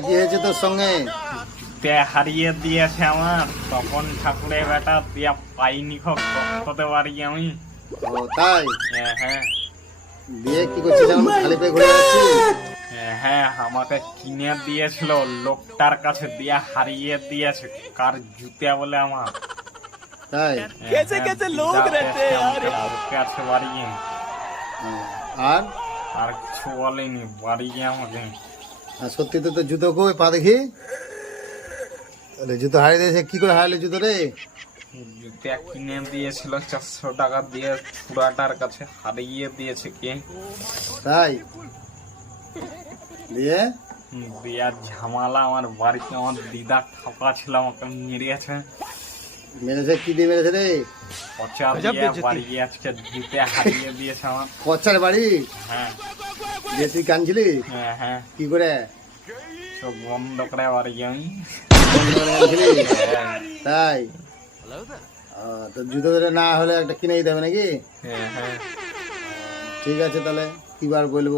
গিয়েছে তোর সঙ্গে? হারিয়ে দিয়েছে আমার। তখন ঠাকুরের বেটা দিয়া পাইনি হতে পারি আমি। ও তাই? হ্যাঁ, হ্যাঁ। দিয়ে কি করছিস? খালি পেয়ে ঘুরে হ্যাঁ, হ্যাঁ আমাকে কিনে দিয়েছিল লোকটার কাছে দিয়া হারিয়ে দিয়েছে কার জুতে বলে আমার। তাই? হ্যাঁ, লোক রেতে কাছে বাড়ি আর? আর কিছু বলেনি বাড়ি গিয়ে আমাকে। আর সত্যি তো তোর জুতো কই পা দেখি। আরে জুতো হারিয়ে দিয়েছে কি করে হারালি জুতো রে? জুতিয়া কিনে দিয়েছিল চারশো টাকা দিয়ে ছুড়াটার কাছে হারিয়ে দিয়েছে কে? তাই? দিয়ে? দিয়া ঝামালা আমার বাড়িতে আমার দিদা থাকা ছিল আমাকে মেরিয়েছে মেরেছে কি দিয়ে মেরেছে রে? পচা বাড়ি আজকে জুতে হারিয়ে দিয়েছে আমার। কচ্ছার বাড়ি? হ্যাঁ। যে তুই কানছিলি হ্যাঁ হ্যাঁ। কি করে? চোখ বন্ধ করে বাড়ি আমি তাই? তো জুতো ধরে না হলে একটা কিনে দিতে হবে নাকি? হ্যাঁ হ্যাঁ। ঠিক আছে তাহলে কিবার বলব?